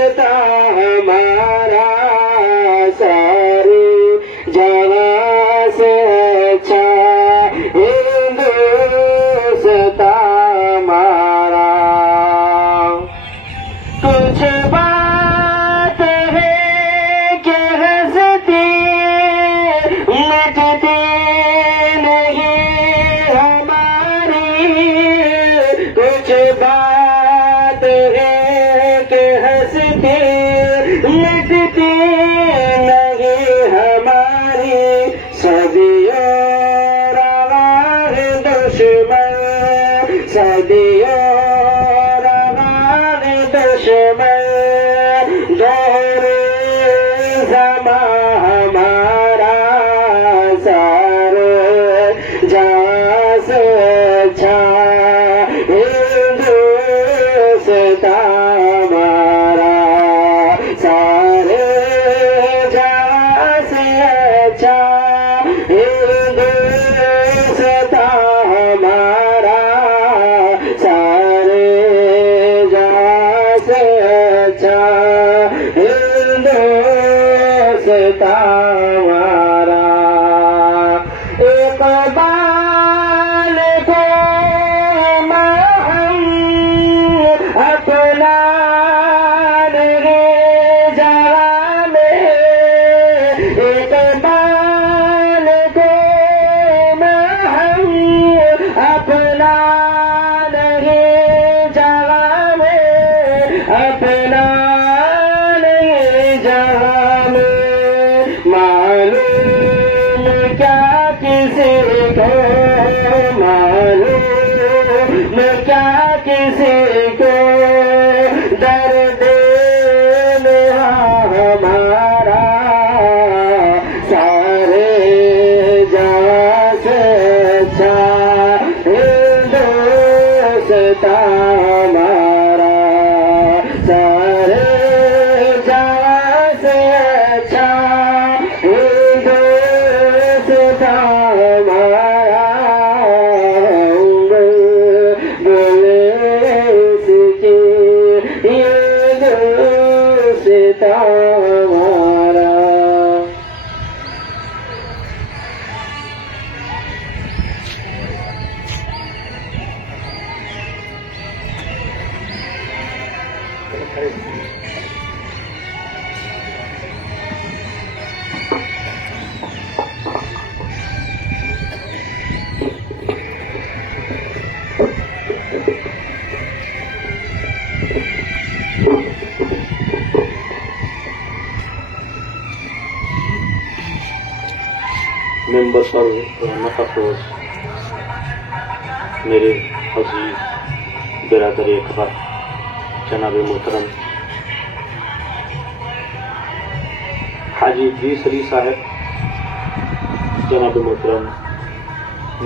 ہندوستان ہمارا سارے جہاں سے اچھا ہندوستان ہمارا. کچھ بات ہے کہ ہستی مٹتی نہیں ہماری. کچھ بات ہے کہ ہستی مٹتی نہیں ہماری. صدیوں روا ہے دشمن صدیوں روا ہے دشمن. دور زمان ہمارا سارے جہاں سے اچھا ہندوستان ہمارا سارے جہاں سے اچھا ہندوستان ہمارا سارے جہاں سے اچھا ہندوستان ہمارا. اقبال کو ہم اپنا جہاں میں. اقبال کو ہم اپنا جہاں میں. اپنا جہاں میں. معلوم کیا کسی کو معلوم کیا کسی کو درد ہمارا سارے جہاں سے اچھا ہندوستان ہمارا سارے جہاں سے اچھا ہندوستان ہمارا. بولے اس کی ہندوستان ہمارا. ممبر پر نفروز میرے عزیز برادر اکبر جناب محترم حاجی ادریس علی صاحب، جناب محترم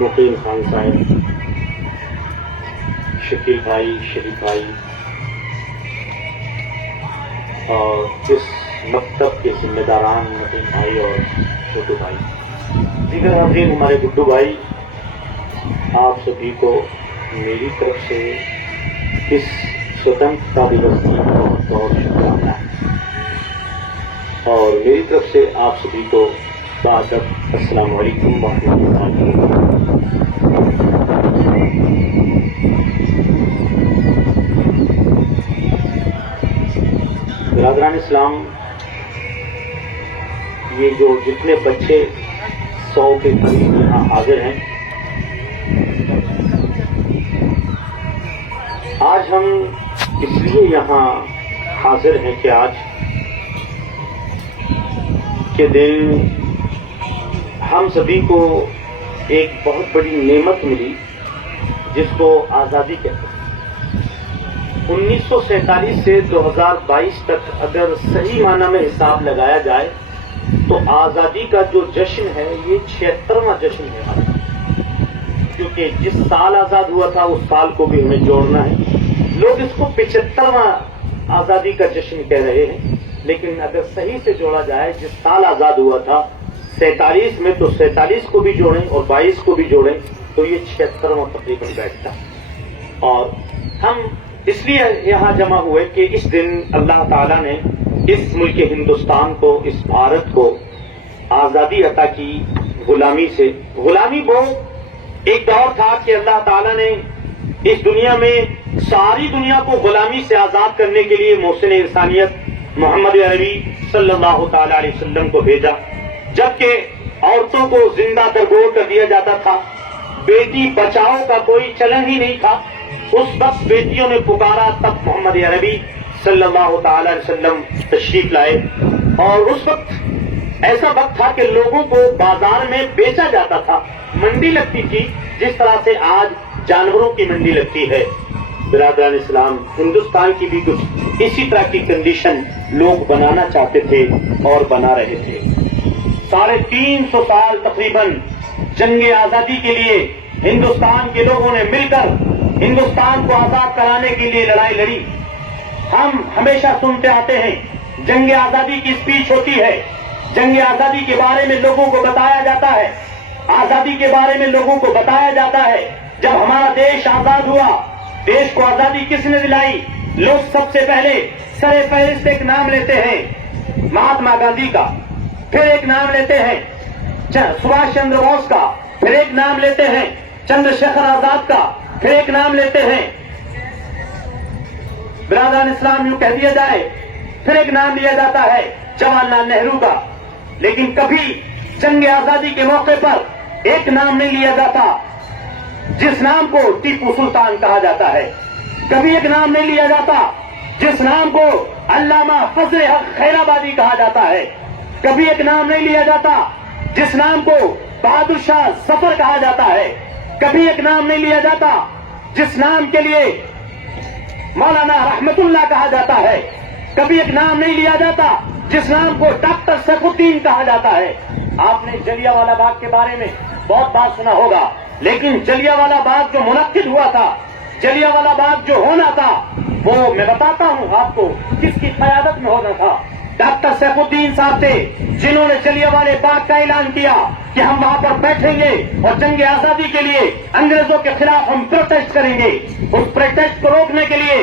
مقیم خان صاحب، شکیل بھائی، شریف بھائی اور اس مکتب کے ذمہ داران مقیم بھائی اور چھوٹو بھائی، دیگر حاضرین، ہمارے گڈو بھائی، آپ سبھی کو میری طرف سے اس سوتنترتا دیوس کی بہت بہت شکریہ اور میری طرف سے آپ سبھی کو بادب السلام علیکم ورحمۃ اللہ وبرکاتہ. برادران اسلام، یہ جو جتنے بچے 100 کے قریب یہاں حاضر ہیں، آج ہم اس لیے یہاں حاضر ہیں کہ آج کے دن ہم سبھی کو ایک بہت بڑی نعمت ملی جس کو آزادی کہتے ہیں. 1947 سے 2022 تک اگر صحیح معنی میں حساب لگایا جائے تو آزادی کا جو جشن ہے یہ 76واں جشن ہے، کیونکہ جس سال آزاد ہوا تھا اس سال کو بھی ہمیں جوڑنا ہے. لوگ اس کو 75واں آزادی کا جشن کہہ رہے ہیں، لیکن اگر صحیح سے جوڑا جائے جس سال آزاد ہوا تھا 47 میں، تو 47 کو بھی جوڑیں اور 22 کو بھی جوڑیں تو یہ 76واں تقریباً بیٹھتا. اور ہم اس لیے یہاں جمع ہوئے کہ اس دن اللہ تعالیٰ نے اس ملک ہندوستان کو، اس بھارت کو آزادی عطا کی غلامی سے۔ غلامی وہ ایک دور تھا کہ اللہ تعالیٰ نے اس دنیا میں ساری دنیا کو غلامی سے آزاد کرنے کے لیے محسن انسانیت محمد عربی صلی اللہ تعالی علیہ وسلم کو بھیجا، جبکہ عورتوں کو زندہ درگور کر دیا جاتا تھا، بیٹی بچاؤ کا کوئی چلن ہی نہیں تھا۔ اس وقت بیٹیوں نے پکارا، تب محمد عربی صلی اللہ تعالی علیہ وسلم تشریف لائے، اور اس وقت ایسا وقت تھا کہ لوگوں کو بازار میں بیچا جاتا تھا، منڈی لگتی تھی جس طرح سے آج جانوروں کی منڈی لگتی ہے۔ برادران اسلام، ہندوستان کی بھی کچھ اسی طرح کی کنڈیشن لوگ بنانا چاہتے تھے اور بنا رہے تھے۔ 350 سال تقریباً جنگ آزادی کے لیے ہندوستان کے لوگوں نے مل کر ہندوستان کو آزاد کرانے کے لیے لڑائی لڑی۔ ہم ہمیشہ سنتے آتے ہیں، جنگ آزادی کی اسپیچ ہوتی ہے، جنگ آزادی کے بارے میں لوگوں کو بتایا جاتا ہے، آزادی کے بارے میں لوگوں کو بتایا جاتا ہے۔ جب ہمارا دیش آزاد ہوا، دیش کو آزادی کس نے دلائی؟ لوگ سب سے پہلے سر فہرست ایک نام لیتے ہیں مہاتما گاندھی کا، پھر ایک نام لیتے ہیں سبھاش چندر بوس کا، پھر ایک نام لیتے ہیں چندر شیخر آزاد کا، پھر ایک نام لیتے ہیں، برادران اسلام یوں کہہ دیا جائے، پھر ایک نام لیا جاتا ہے جواہر لال نہرو کا۔ لیکن کبھی جنگ آزادی کے موقع پر ایک نام نہیں لیا جاتا جس نام کو ٹیپو سلطان کہا جاتا ہے، کبھی ایک نام نہیں لیا جاتا جس نام کو علامہ فضل حق خیر آبادی کہا جاتا ہے، کبھی ایک نام نہیں لیا جاتا جس نام کو بہادر شاہ ظفر کہا جاتا ہے، کبھی ایک نام نہیں لیا جاتا جس نام کے لیے مولانا رحمت اللہ کہا جاتا ہے، کبھی ایک نام نہیں لیا جاتا جس نام کو ڈاکٹر سیف الدین کہا جاتا ہے۔ آپ نے جلیانوالہ باغ کے بارے میں بہت بات سنا ہوگا، لیکن جلیانوالہ باغ جو منعقد ہوا تھا، جلیانوالہ باغ جو ہونا تھا، وہ میں بتاتا ہوں آپ کو کس کی قیادت میں ہونا تھا۔ ڈاکٹر سیف الدین صاحب تھے جنہوں نے جلیانوالہ باغ کا اعلان کیا کہ ہم وہاں پر بیٹھیں گے اور جنگ آزادی کے لیے انگریزوں کے خلاف ہم پروٹیسٹ کریں گے۔ اس پروٹیسٹ کو روکنے کے لیے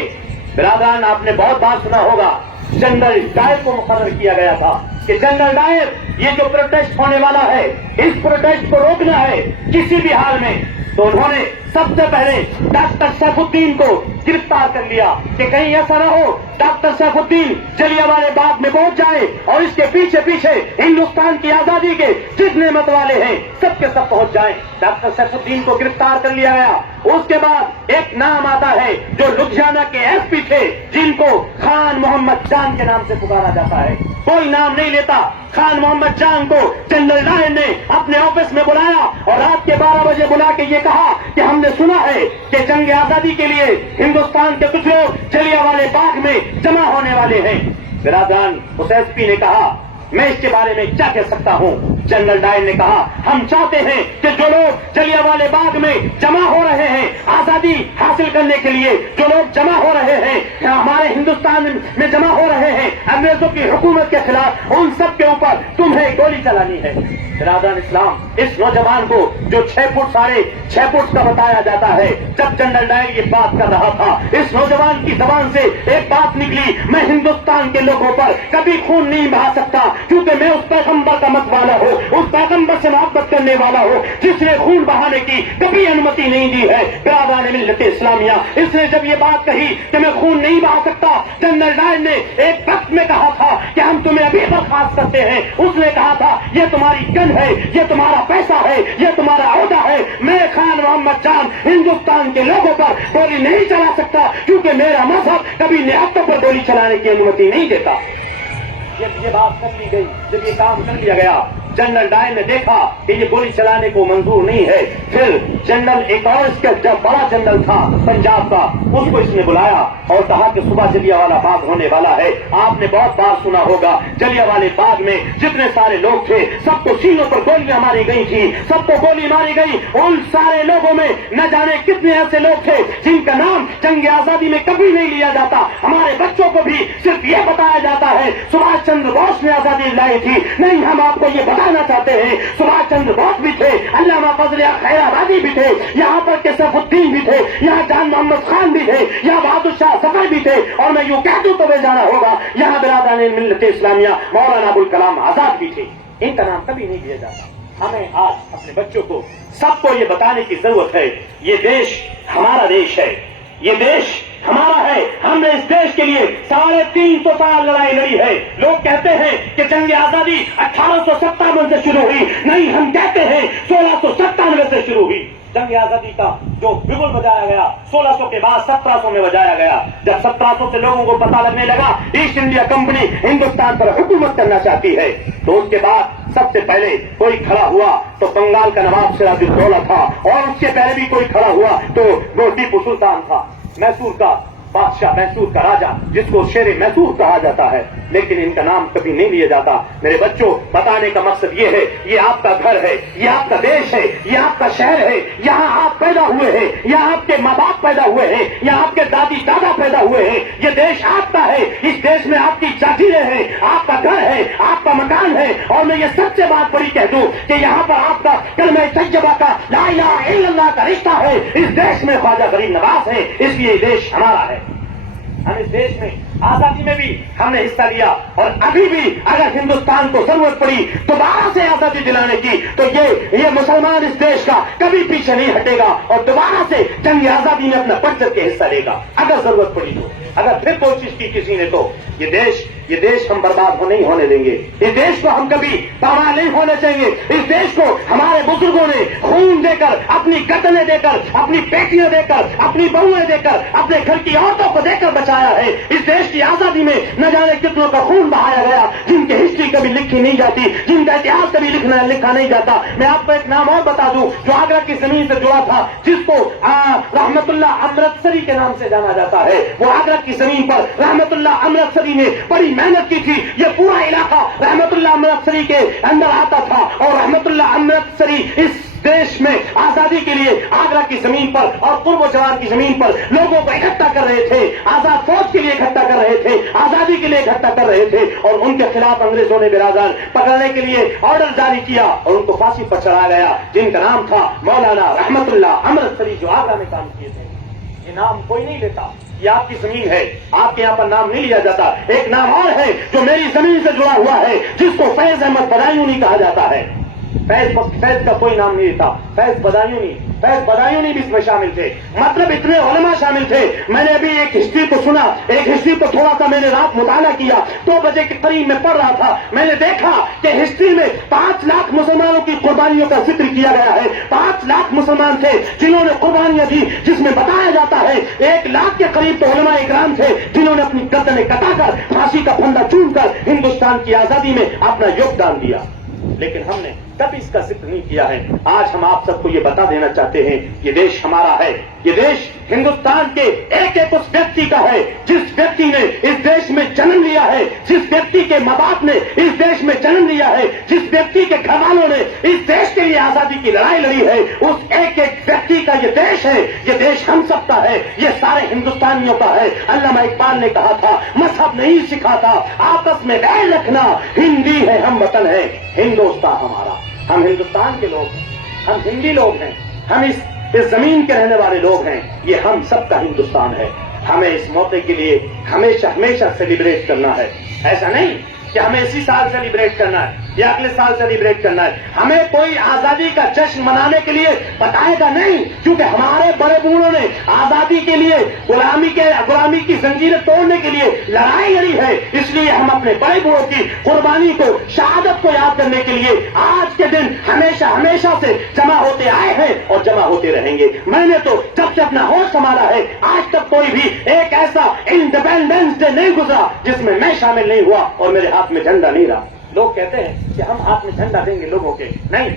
برادران آپ نے بہت بات سنا ہوگا، جنرل ڈائر کو مقرر کیا گیا تھا کہ جنرل ڈائر یہ جو پروٹیسٹ ہونے والا ہے، اس پروٹیسٹ کو روکنا ہے کسی بھی حال میں۔ تو انہوں نے سب سے پہلے ڈاکٹر سیف الدین کو گرفتار کر لیا کہ کہیں ایسا نہ ہو ڈاکٹر سیف الدین جلیانوالہ باغ میں پہنچ جائے اور اس کے پیچھے پیچھے ہندوستان کی آزادی کے جتنے مت والے ہیں سب کے سب پہنچ جائیں۔ ڈاکٹر سیف الدین کو گرفتار کر لیا گیا۔ اس کے بعد ایک نام آتا ہے جو لدھیانہ کے ایس پی تھے جن کو خان محمد جان کے نام سے پکارا جاتا ہے، کوئی نام نہیں لیتا۔ خان محمد جان کو جنرل ڈائر نے اپنے آفس میں بلایا اور رات کے 12 بجے بلا کے یہ کہا کہ ہم نے سنا ہے کہ جنگ آزادی کے لیے ہندوستان کے کچھ لوگ جلیانوالہ باغ میں جمع ہونے والے ہیں۔ برادران، اس ایس پی نے کہا میں اس کے بارے میں کیا کہہ سکتا ہوں؟ جنرل ڈائر نے کہا ہم چاہتے ہیں کہ جو لوگ جلیانوالہ باغ میں جمع ہو رہے ہیں آزادی حاصل کرنے کے لیے، جو لوگ جمع ہو رہے ہیں ہمارے ہندوستان میں جمع ہو رہے ہیں انگریزوں کی حکومت کے خلاف، ان سب کے اوپر تمہیں گولی چلانی ہے۔ برادران اسلام، اس نوجوان کو جو 6 فٹ ساڑھے 6 فٹ کا بتایا جاتا ہے، جب جنرل ڈائر یہ بات کر رہا تھا اس نوجوان کی زبان سے ایک بات نکلی، میں ہندوستان کے لوگوں پر کبھی خون نہیں بہا سکتا کیونکہ میں اس پیغمبر کا مت والا ہوں، اس پیغمبر سے محبت کرنے والا ہوں جس نے خون بہانے کی کبھی انمتی نہیں دی ہے۔ برادران ملت اسلامیہ، اس نے جب یہ بات کہی کہ میں خون نہیں بہا سکتا، جنرل ڈائر نے ایک وقت میں کہا تھا کہ ہم تمہیں ابھی برخاست کرتے ہیں۔ اس نے کہا تھا یہ تمہاری گن ہے، یہ تمہارا پیسہ ہے، یہ تمہارا عہدہ ہے، میں خان محمد جان ہندوستان کے لوگوں پر گولی نہیں چلا سکتا کیونکہ میرا مذہب کبھی نہایتوں پر گولی چلانے کی انمتی نہیں دیتا۔ جب یہ بات کر لی گئی، جب یہ کام کر لیا گیا، جنرل ڈائر نے دیکھا کہ یہ گولی چلانے کو منظور نہیں ہے۔ پھر جنرل ایک اور اس کا جب بڑا جنرل تھا پنجاب کا، اس کو اس نے بلایا اور کہا کہ صبح جلیانوالہ باغ ہونے والا ہے۔ آپ نے بہت بار سنا ہوگا جلیانوالہ باغ میں جتنے سارے لوگ تھے سب کو سینوں پر گولیاں ماری گئی تھی، سب کو گولی ماری گئی۔ ان سارے لوگوں میں نہ جانے کتنے ایسے لوگ تھے جن کا نام جنگ آزادی میں کبھی نہیں لیا جاتا۔ ہمارے بچوں کو بھی صرف صرف یہ بتایا جاتا ہے سبھاش چندر بوس نے آزادی دلائی تھی. نہیں, ہم آپ کو یہ بتانا چاہتے ہیں سبھاش چندر بوس بھی تھے, علامہ فضل خیر آبادی بھی تھے, یہاں پر کے سیف الدین بھی تھے, یہاں جان محمد خان بھی تھے, یہاں بہادر شاہ ظفر بھی تھے, اور میں یوں کہہ دوں تو وہ جانا ہوگا یہاں برادران ملت اسلامیہ مولانا ابوالکلام آزاد بھی تھے. ان کا نام کبھی نہیں لیا جاتا. ہمیں آج اپنے بچوں کو سب کو یہ بتانے کی ضرورت ہے یہ دیش ہمارا دیش ہے, یہ دیش ہمارا ہے. ہم نے اس دیش کے لیے 350 سال لڑائی لڑی ہے. لوگ کہتے ہیں کہ جنگ آزادی 1857 سے شروع ہوئی. نہیں, ہم کہتے ہیں 1697 سے شروع ہوئی. جنگ آزادی کا جو بگل بجایا گیا 1600 کے بعد 1700 میں بجایا گیا. جب 1700 سے لوگوں کو پتا لگنے لگا ایسٹ انڈیا کمپنی ہندوستان پر حکومت کرنا چاہتی ہے, تو اس کے بعد سب سے پہلے کوئی کھڑا ہوا تو بنگال کا نواب سراج الدولہ تھا, اور اس سے پہلے بھی کوئی کھڑا ہوا تو وہ ٹیپو سلطان تھا, میسور کا بادشاہ, میسور کا راجا, جس کو شیر میسور کہا جاتا ہے. لیکن ان کا نام کبھی نہیں لیا جاتا. میرے بچوں, بتانے کا مقصد یہ ہے یہ آپ کا گھر ہے, یہ آپ کا دیش ہے, یہ آپ کا شہر ہے. یہاں آپ پیدا ہوئے ہیں, یہاں آپ کے ماں باپ پیدا ہوئے ہیں, یہاں آپ کے دادی دادا پیدا ہوئے ہیں. یہ دیش آپ کا ہے, اس دیش میں آپ کی جاگیریں ہیں, آپ کا گھر ہے, آپ کا مکان ہے. اور میں یہ سب سے بات بڑی کہہ دوں کہ یہاں پر آپ کا کلمہ طیبہ کا لا الہ الا اللہ کا رشتہ ہے. اس دیش میں خواجہ غریب نواز ہے, اس لیے یہ دیش ہمارا ہے. ہم اس دیش میں آزادی میں بھی ہم نے حصہ لیا, اور ابھی بھی اگر ہندوستان کو ضرورت پڑی دوبارہ سے آزادی دلانے کی تو یہ مسلمان اس دیش کا کبھی پیچھے نہیں ہٹے گا, اور دوبارہ سے جنگ آزادی میں اپنا بڑھ چڑھ کے حصہ لے گا اگر ضرورت پڑی تو. اگر پھر کوشش کی کسی نے تو یہ دیش ہم برباد نہیں ہونے دیں گے. اس دیش کو ہم کبھی تباہ نہیں ہونے دیں گے. اس دیش کو ہمارے بزرگوں نے خون دے کر, اپنی گردنیں دے کر, اپنی بیٹیاں دے کر, اپنی بہویں دے کر, اپنے گھر کی عورتوں کو دے کر بچایا ہے. اس دیش کی آزادی میں نہ جانے کتنوں کا خون بہایا گیا, جن کی ہسٹری کبھی لکھی نہیں جاتی, جن کا اتہاس کبھی لکھا نہیں جاتا. میں آپ کو ایک نام اور بتا دوں جو آگرہ کی زمین سے جڑا تھا, جس کو رحمت اللہ امرتسری کے نام سے جانا جاتا ہے. وہ آگرہ کی زمین پر رحمت اللہ امرتسری نے بڑی محنت کی تھی. یہ پورا علاقہ رحمت اللہ امرتسری کے اندر آتا تھا, اور رحمت اللہ امرتسری اس دیش میں آزادی کے لیے آگرہ کی زمین پر اور قرب و جوار کی زمین پر لوگوں کو اکٹھا کر رہے تھے, آزاد فوج کے لیے اکٹھا کر رہے تھے, آزادی کے لیے اکٹھا کر رہے تھے. اور ان کے خلاف انگریزوں نے برادر پکڑنے کے لیے آرڈر جاری کیا اور ان کو پھانسی پر چڑھایا گیا, جن کا نام تھا مولانا رحمت اللہ امرتسری, جو آگرہ میں کام کیے تھے. یہ نام کوئی نہیں لیتا, یہ آپ کی زمین ہے, آپ کے یہاں پر نام نہیں لیا جاتا. ایک نام اور ہے جو میری زمین سے جڑا ہوا ہے, جس کو فیض احمد بدایونی کہا جاتا ہے. فیض کا کوئی نام نہیں تھا, فیض بدایونی بھی اس میں شامل تھے. مطلب اتنے علماء شامل تھے. میں نے ابھی ایک ہسٹری کو سنا, ایک ہسٹری کو تھوڑا سا میں نے رات مطالعہ کیا, 2 بجے کے قریب میں پڑھ رہا تھا. میں نے دیکھا کہ ہسٹری میں 5 لاکھ مسلمانوں کی قربانیوں کا ذکر کیا گیا ہے. 5 لاکھ مسلمان تھے جنہوں نے قربانیاں دی, جس میں بتایا جاتا ہے 1 لاکھ کے قریب تو علماء اکرام تھے جنہوں نے اپنی گردنیں کٹا کر پھانسی کا پھندا چون کر ہندوستان کی آزادی میں اپنا یوگدان دیا. لیکن ہم نے کبھی اس کا ذکر نہیں کیا ہے. آج ہم آپ سب کو یہ بتا دینا چاہتے ہیں یہ دیش ہمارا ہے, یہ دیش ہندوستان کے ایک ایک اس ویکتی کا ہے جس ویکتی نے اس دیش میں جنم لیا ہے, جس ویکتی کے ماں باپ نے اس دیش میں جنم لیا ہے, جس ویکتی کے گھر والوں نے اس دیش کے لیے آزادی کی لڑائی لڑی ہے. اس ایک ایک ویکتی کا یہ دیش ہے, یہ دیش ہم سب کا ہے, یہ سارے ہندوستانیوں کا ہے. علامہ اقبال نے کہا تھا مذہب نہیں سکھاتا آپس میں ویر رکھنا, ہندی ہے ہم وطن ہے ہندوستان ہمارا. ہم ہندوستان کے لوگ ہیں, ہم ہندی لوگ ہیں, ہم اس زمین کے رہنے والے لوگ ہیں. یہ ہم سب کا ہندوستان ہے. ہمیں اس موقع کے لیے ہمیشہ سیلیبریٹ کرنا ہے. ایسا نہیں کہ ہمیں اسی سال سیلیبریٹ کرنا ہے یا اگلے سال سیلیبریٹ کرنا ہے. ہمیں کوئی آزادی کا جشن منانے کے لیے بتائے گا نہیں, کیونکہ ہمارے بڑے بوڑھوں نے آزادی کے لیے غلامی کی زنجیریں توڑنے کے لیے لڑائی لڑی ہے. اس لیے ہم اپنے بڑے بوڑھوں کی قربانی کو, شہادت کو یاد کرنے کے لیے آج کے دن ہمیشہ سے جمع ہوتے آئے ہیں اور جمع ہوتے رہیں گے. میں نے تو جب سے اپنا ہوش سنبھالا ہے آج تک کوئی بھی ایک ایسا انڈیپینڈنس ڈے نہیں گزرا جس میں میں شامل نہیں ہوا اور میرے ہاتھ میں جھنڈا نہیں رہا. لوگ کہتے ہیں کہ ہم ہاتھ میں جھنڈا دیں گے لوگوں کے, نہیں,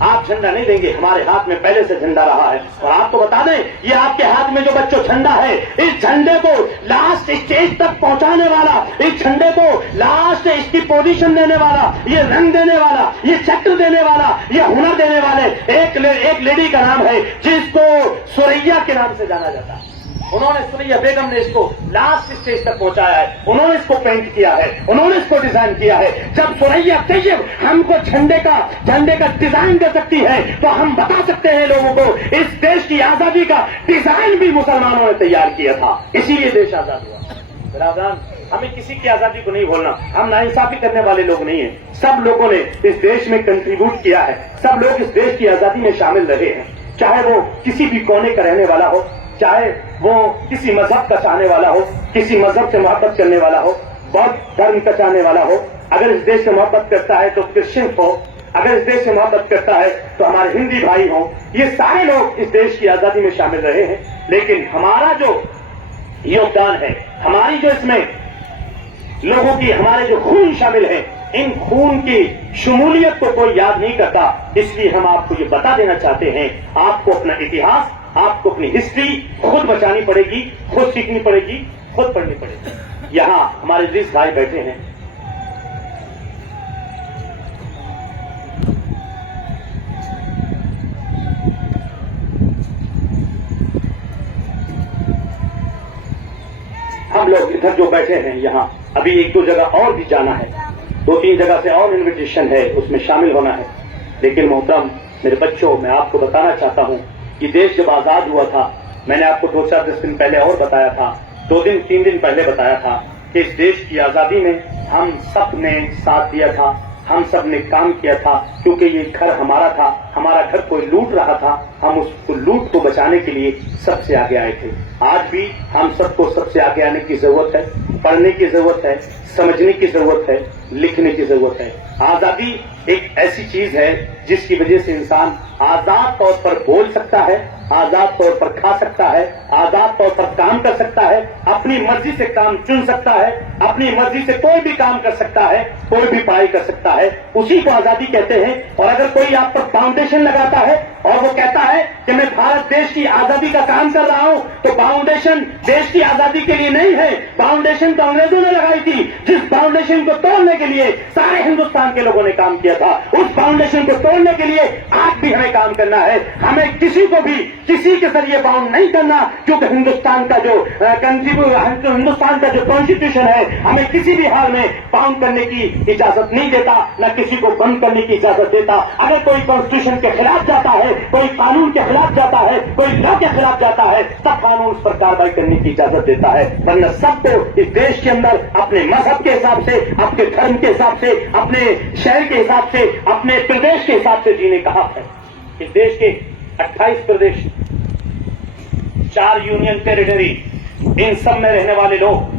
آپ جھنڈا نہیں دیں گے. ہمارے ہاتھ میں پہلے سے جھنڈا رہا ہے. اور آپ کو بتا دیں یہ آپ کے ہاتھ میں جو بچوں جھنڈا ہے, اس جھنڈے کو لاسٹ اسٹیج تک پہنچانے والا, اس جھنڈے کو لاسٹ اس کی پوزیشن دینے والا, یہ رنگ دینے والا, یہ چکر دینے والا, یہ ہنر دینے والے ایک لیڈی کا نام ہے جس کو سوریا کے نام سے جانا جاتا ہے. انہوں نے سریا بیگم نے اس کو لاسٹ اسٹیج تک پہنچایا ہے, انہوں نے اس کو پینٹ کیا ہے, انہوں نے اس کو ڈیزائن کیا ہے. جب سریا طیب ہم کو جھنڈے کا ڈیزائن دے سکتی ہے تو ہم بتا سکتے ہیں لوگوں کو اس دیش کی آزادی کا ڈیزائن بھی مسلمانوں نے تیار کیا تھا, اسی لیے دیش آزاد ہوا. برادران, ہمیں کسی کی آزادی کو نہیں بولنا, ہم ناانصافی کرنے والے لوگ نہیں ہیں. سب لوگوں نے اس دیش میں کنٹریبیوٹ کیا ہے, سب لوگ اس دیش کی آزادی میں شامل رہے ہیں, چاہے وہ کسی بھی کونے کا رہنے والا ہو, چاہے وہ کسی مذہب کا چاہنے والا ہو, کسی مذہب سے محبت کرنے والا ہو, بودھ دھرم کا چاہنے والا ہو. اگر اس دیش سے محبت کرتا ہے تو کرسچن ہو, اگر اس دیش سے محبت کرتا ہے تو ہمارے ہندی بھائی ہوں, یہ سارے لوگ اس دیش کی آزادی میں شامل رہے ہیں. لیکن ہمارا جو یوگدان ہے, ہماری جو اس میں لوگوں کی, ہمارے جو خون شامل ہیں, ان خون کی شمولیت کو کوئی یاد نہیں کرتا. اس لیے ہم آپ کو یہ بتا دینا چاہتے ہیں, آپ کو اپنا اتہاس, آپ کو اپنی ہسٹری خود بچانی پڑے گی, خود سیکھنی پڑے گی, خود پڑھنی پڑے گی. یہاں ہمارے عزیز بھائی بیٹھے ہیں, ہم لوگ ادھر جو بیٹھے ہیں یہاں ابھی ایک دو جگہ اور بھی جانا ہے, 2-3 جگہ سے اور انویٹیشن ہے, اس میں شامل ہونا ہے. لیکن محترم میرے بچوں, میں آپ کو بتانا چاہتا ہوں کہ دیش جب آزاد ہوا تھا, میں نے آپ کو 2-4 دن پہلے اور بتایا تھا, 2-3 دن پہلے بتایا تھا کہ اس دیش کی آزادی میں ہم سب نے ساتھ دیا تھا, ہم سب نے کام کیا تھا, کیونکہ یہ گھر ہمارا تھا, ہمارا گھر کوئی لوٹ رہا تھا, ہم اس کو لوٹ کو بچانے کے لیے سب سے آگے آئے تھے. آج بھی ہم سب کو سب سے آگے آنے کی ضرورت ہے, پڑھنے کی ضرورت ہے, سمجھنے کی ضرورت ہے, لکھنے کی ضرورت ہے. آزادی ایک ایسی چیز ہے جس کی وجہ سے انسان آزاد طور پر بول سکتا ہے, آزاد طور پر کھا سکتا ہے, آزاد طور پر کام کر سکتا ہے, اپنی مرضی سے کام چن سکتا ہے, اپنی مرضی سے کوئی بھی کام کر سکتا ہے, کوئی بھی پڑھائی کر سکتا ہے. اسی کو آزادی کہتے ہیں. اور اگر کوئی آپ پر فاؤنڈیشن لگاتا ہے اور وہ کہتا ہے کہ میں بھارت دیش کی آزادی کا کام کر رہا ہوں, تو فاؤنڈیشن دیش کی آزادی کے لیے نہیں ہے, فاؤنڈیشن تو انگریزوں نے لگائی تھی, جس فاؤنڈیشن کو توڑنے کے لیے سارے ہندوستان کے لوگوں نے کام کیا تھا. اس فاؤنڈیشن کو توڑنے کے لیے آج بھی ہمیں کام کرنا ہے. ہمیں کسی کو بھی کسی کے ذریعے باؤنڈ نہیں کرنا, کیونکہ ہندوستان کا جو ہندوستان کا جو کانسٹیٹیوشن ہے ہمیں کسی بھی حال میں باؤنڈ کرنے کی اجازت نہیں دیتا, نہ کسی کو بند کرنے کی اجازت دیتا. اگر کوئی کانسٹیٹیوشن کے خلاف جاتا ہے, کوئی قانون کے خلاف جاتا ہے, کوئی لا کے خلاف جاتا ہے, تب قانون اس پر کارروائی کرنے کی اجازت دیتا ہے. ورنہ سب کو اس دیش کے اندر اپنے مذہب کے حساب سے, اپنے دھرم کے حساب سے, اپنے شہر کے حساب سے, اپنے پردیش کے حساب سے جینے کا حق ہے. اس دیش کے 28 پردیش, 4 یونین ٹیریٹری, ان سب میں رہنے والے لوگ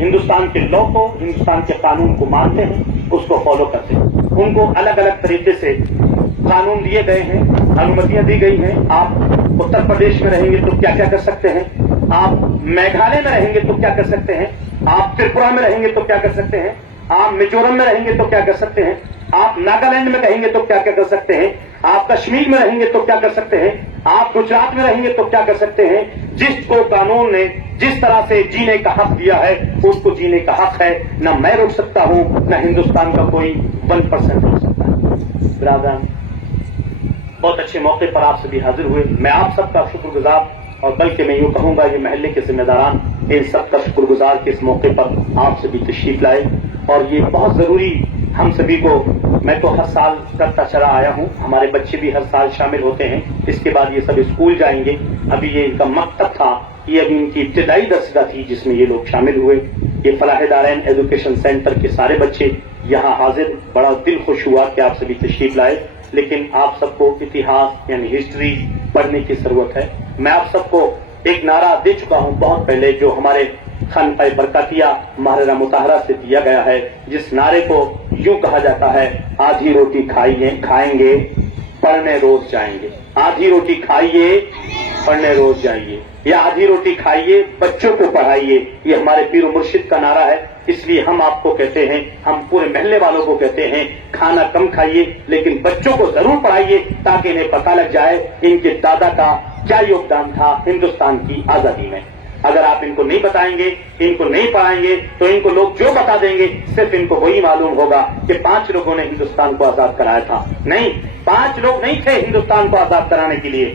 ہندوستان کے لا کو, ہندوستان کے قانون کو مانتے ہیں, اس کو فالو کرتے ہیں. ان کو الگ الگ طریقے سے قانون دیے گئے ہیں, انومتیاں دی گئی ہیں. آپ اتر پردیش میں رہیں گے تو کیا کیا کر سکتے ہیں, آپ میگھالیہ میں رہیں گے تو کیا کر سکتے ہیں, آپ ترپورا میں رہیں گے تو کیا کر سکتے ہیں, آپ میزورم میں رہیں گے تو کیا کر سکتے ہیں, آپ ناگالینڈ میں رہیں گے تو کیا کیا کر سکتے ہیں, آپ کشمیر میں رہیں گے تو کیا کر سکتے ہیں, آپ گجرات میں رہیں گے تو کیا کر سکتے ہیں. جس کو قانون نے جس طرح سے جینے کا حق دیا ہے اس کو جینے کا حق ہے. نہ میں روک سکتا ہوں, نہ ہندوستان کا کوئی 1% روک سکتا ہے. برادران, بہت اچھے موقع پر آپ سبھی حاضر ہوئے, میں آپ سب کا شکر گزار, اور بلکہ میں یوں کہوں گا یہ محلے کے ذمہ داران ان سب کا شکر گزار کہ اس موقع پر آپ سبھی تشریف لائے. اور یہ بہت ضروری ہم سبھی کو, میں تو ہر سال کرتا چلا آیا ہوں, ہمارے بچے بھی ہر سال شامل ہوتے ہیں. اس کے بعد یہ سب اسکول جائیں گے. ابھی یہ ان کا مکتب تھا, یہ ابھی ان کی ابتدائی درسگاہ تھی جس میں یہ لوگ شامل ہوئے. یہ فلاح دارین ایجوکیشن سینٹر کے سارے بچے یہاں حاضر, بڑا دل خوش ہوا کہ آپ سبھی تشریف لائے. لیکن آپ سب کو اتہاس یعنی ہسٹری پڑھنے کی ضرورت ہے. میں آپ سب کو ایک نعرہ دے چکا ہوں بہت پہلے, جو ہمارے خانقاہ برکاتیہ محررہ مطہرہ سے دیا گیا ہے, جس نعرے کو یوں کہا جاتا ہے, آدھی روٹی کھائیں گے پڑھنے روز جائیں گے. آدھی روٹی کھائیے پڑھنے روز جائیے, یا آدھی روٹی کھائیے بچوں کو پڑھائیے. یہ ہمارے پیر و مرشد کا نعرہ ہے. اس لیے ہم آپ کو کہتے ہیں, ہم پورے محلے والوں کو کہتے ہیں, کھانا کم کھائیے لیکن بچوں کو ضرور پڑھائیے, تاکہ انہیں پتہ لگ جائے ان کے دادا کا کیا یوگدان تھا ہندوستان کی آزادی میں. اگر آپ ان کو نہیں بتائیں گے, ان کو نہیں پڑھائیں گے, تو ان کو لوگ جو بتا دیں گے صرف ان کو وہی معلوم ہوگا کہ 5 لوگوں نے ہندوستان کو آزاد کرایا تھا. نہیں, 5 لوگ نہیں تھے ہندوستان کو آزاد کرانے کے لیے.